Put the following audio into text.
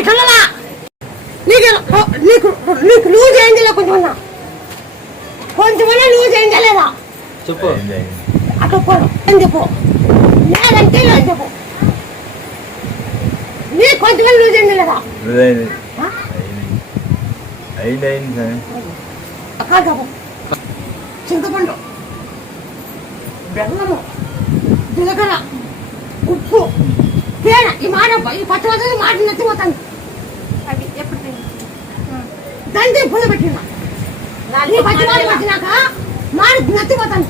ఇట్లా నీకు నీకు నీకు లూజ్ అయింది కొంచెమన్నా కొంచెమన్నా లూజ్ అయిందా లేదా చెప్పు. అక్కడ పోను అని చెప్పు, లేదంటే లేదు చెప్పు. నీకు కొంచెమన్నా లూజ్ అయింది లేదా అక్కడ చెప్పు. చింతపండు, బెల్లము, జీలకర్ర, ఉప్పు, తేనె, ఈ మాట ఈ పచ్చడి మాట నచ్చిపోతాను. అది ఎప్పుడు దండి పుల్ల పెట్టిన ఈ పచ్చడి పట్టినాక మాట నచ్చిపోతాను.